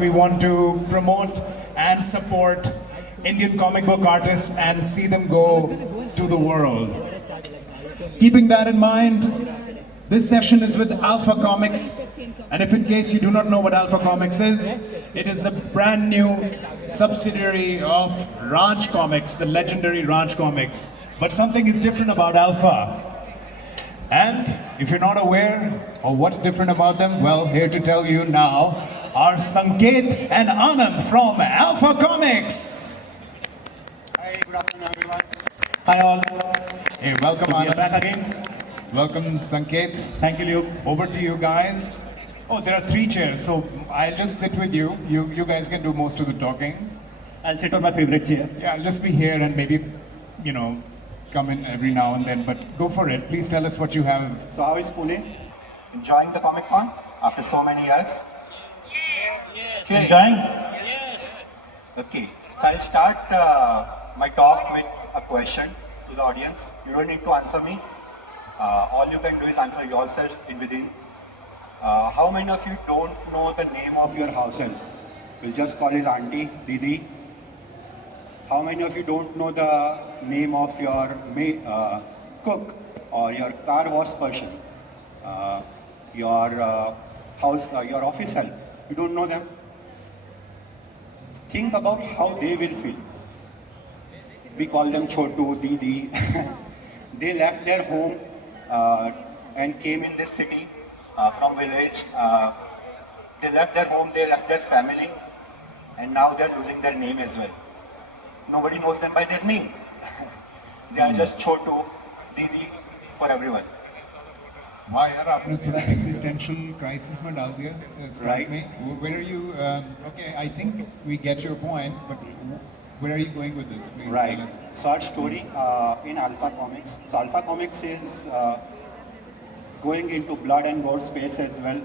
we want to promote and support Indian comic book artists and see them go to the world. Keeping that in mind, this session is with Alpha Comics, and if in case you do not know what Alpha Comics is, it is the brand new subsidiary of Raj Comics, the legendary Raj Comics. But something is different about Alpha. And if you're not aware of what's different about them, well, here to tell you now are Sanket and Anand from Alpha Comics. Hi, good afternoon, everyone. Hi all. Hey, welcome We are Anand. back again. Welcome Sanket. Thank you, Luke. Over to you guys. Oh, there are 3 chairs, so I'll just sit with you. You guys can do most of the talking. I'll sit on my favorite chair. Yeah, I'll just be here and maybe, come in every now and then. But go for it. Please tell us what you have. So, how is Pune? Enjoying the Comic Con after so many years? Yes. Okay. Enjoying? Yes. Okay. So, I'll start my talk with a question to the audience. You don't need to answer me. All you can do is answer yourself in within. How many of you don't know the name of your house help? We'll just call his auntie, Didi. How many of you don't know the name of your cook or your car wash person? Your your office help? You don't know them? Think about how they will feel. We call them Chotu, Didi. They left their home and came in this city from village. They left their home, they left their family, and now they're losing their name as well. Nobody knows them by their name. They are just Chotu, Didi for everyone. Why यार आपने थोड़ा existential crisis में डाल दिया start Right. में. Where are you? Okay, I think we get your point, but where are you going with this? Please Right. tell us. So our story in Alpha Comics. So Alpha Comics is going into blood and gore space as well,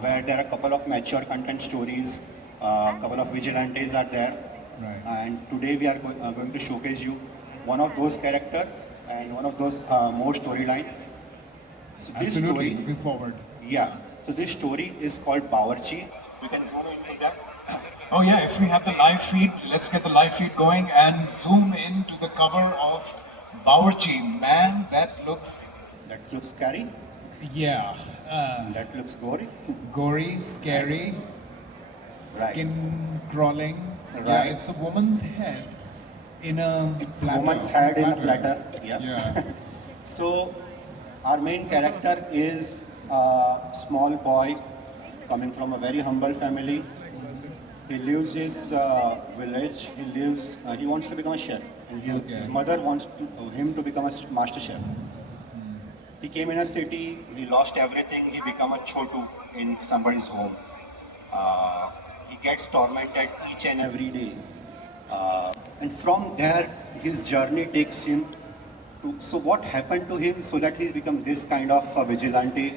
where there are a couple of mature content stories, a couple of vigilantes are there. Right. And today we are going to showcase you one of those characters and one of those more storyline. So this Absolutely. story, Looking forward. yeah. So this story is called Bawarchi. You can zoom into that. Oh yeah, if we have the live feed, let's get the live feed going and zoom into the cover of Bawarchi. Man, that looks, That looks scary. yeah, That looks gory. gory, scary, Right. skin crawling. Yeah, Right. it's a woman's head in a platter. Woman's head in a platter. Yeah. Yeah. So our main character is a small boy coming from a very humble family. He leaves his village. He wants to become a chef. And his mother wants him to become a master chef. He came in a city. He lost everything. He became a chotu in somebody's home. He gets tormented each and every day. And from there, his journey takes him to. So, what happened to him so that he's become this kind of a vigilante,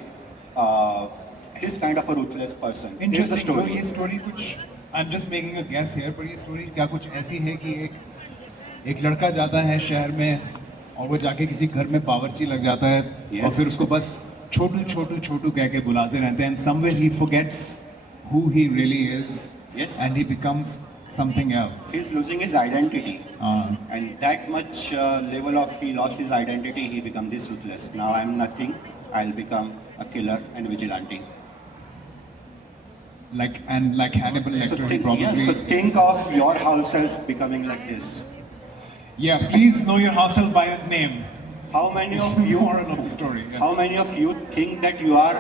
this kind of a ruthless person? Here's the Interesting. तो story. ये story कुछ, I'm just making a guess here, पर ये story क्या कुछ ऐसी है कि एक लड़का जाता है शहर में और वो जाके किसी घर में बावर्ची लग जाता है और Yes. फिर उसको बस छोटू छोटू छोटू कह के बुलाते रहते हैं and somewhere he forgets who he really is. Yes. And he becomes something else. He's losing his identity. And that much level of he lost his identity, he become this ruthless. Now I'm nothing. I'll become a killer and vigilante. Like Hannibal Lecter, he probably. so think of your house self becoming like this. Yeah, please know your house help by name. How many of you? Moral of the story. Yeah. How many of you think that you are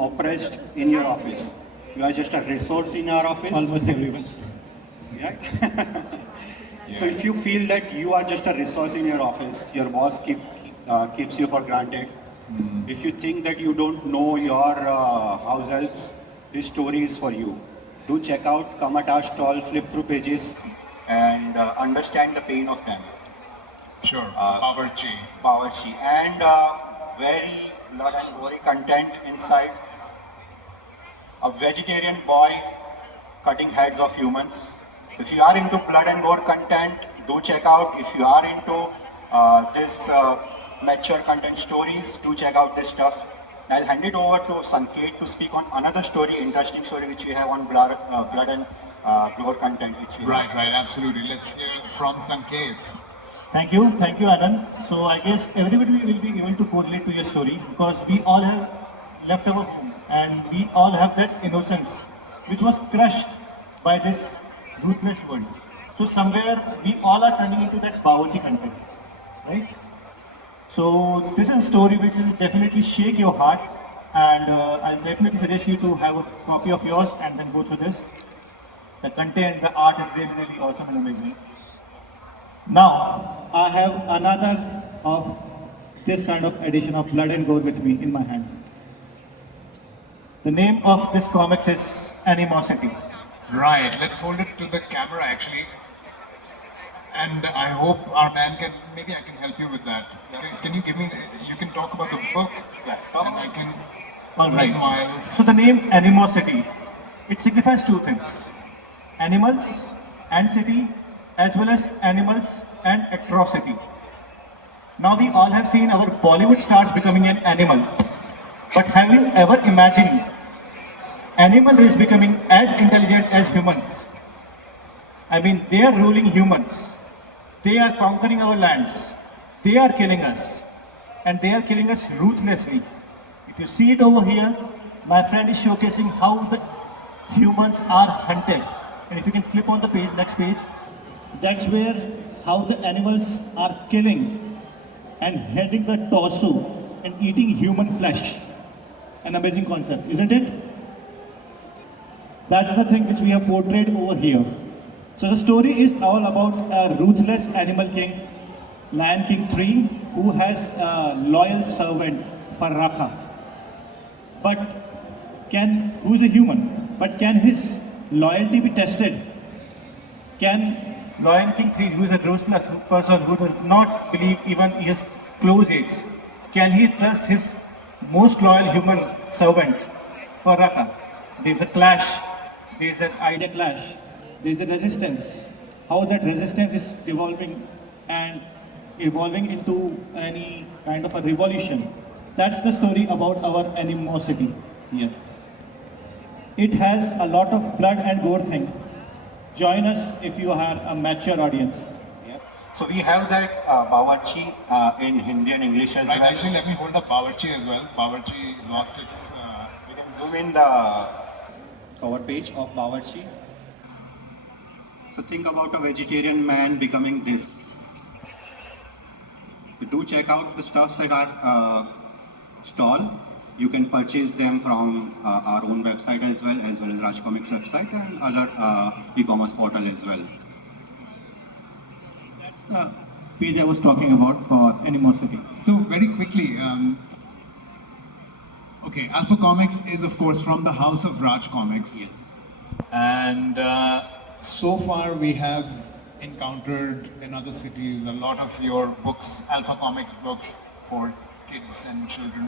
oppressed in your office? You are just a resource in your office. Almost everyone. Right? So if you feel that you are just a resource in your office, your boss keeps you for granted. If you think that you don't know your house helps, this story is for you. Do check out, come at our stall, flip through pages, and understand the pain of them. Sure. Bawarchi. Bawarchi. And very blood and gory content inside. A vegetarian boy cutting heads of humans. So if you are into blood and gore content, do check out. If you are into this mature content stories, do check out this stuff. I'll hand it over to Sanket to speak on another story, interesting story which we have on blood and gore content. Which we have. Right, absolutely. Let's hear from Sanket. Thank you, Anand. So I guess everybody will be able to correlate to your story because we all have left our home and we all have that innocence which was crushed by this ruthless world. So somewhere we all are turning into that Bawarchi content, right? So this is a story which will definitely shake your heart, and I'll definitely suggest you to have a copy of yours and then go through this. The content, the art is really, really awesome and amazing. Now, I have another of this kind of edition of Blood and Gore with me in my hand. The name of this comics is Animosity. Right, let's hold it to the camera actually. And I hope our man can, maybe I can help you with that. Can you give me, you can talk about the book and I can, All right. meanwhile, So the name Animosity, it signifies two things. Animals and city, as well as animals and atrocity. Now we all have seen our Bollywood stars becoming an animal. But have you ever imagined animal is becoming as intelligent as humans? I mean, they are ruling humans. They are conquering our lands. They are killing us. And they are killing us ruthlessly. If you see it over here, my friend is showcasing how the humans are hunted. And if you can flip on the page, next page, that's where how the animals are killing and heading the torso and eating human flesh. An amazing concept, isn't it? That's the thing which we have portrayed over here. So the story is all about a ruthless animal king, Lion King 3, who has a loyal servant, Farrakha. But who's a human? But can his loyalty be tested? Can Lion King 3, who is a ruthless person who does not believe even his close aides, can he trust his most loyal human servant, Farrakha? There's a clash, there's an idea clash, there's a resistance. How that resistance is evolving and evolving into any kind of a revolution. That's the story about our animosity here. It has a lot of blood and gore thing. Join us if you are a mature audience. Yeah. So we have that Bawarchi in Hindi and English as right, well. actually let me hold up Bawarchi as well. Bawarchi lost its, You can zoom in the cover page of Bawarchi. So think about a vegetarian man becoming this. So do check out the stuffs at our stall. You can purchase them from our own website as well as Raj Comics website and other e-commerce portal as well. That's the page I was talking about for animosity. So very quickly, okay, Alpha Comics is of course from the house of Raj Comics. Yes. and so far we have encountered in other cities a lot of your books, Alpha Comics books for kids and children.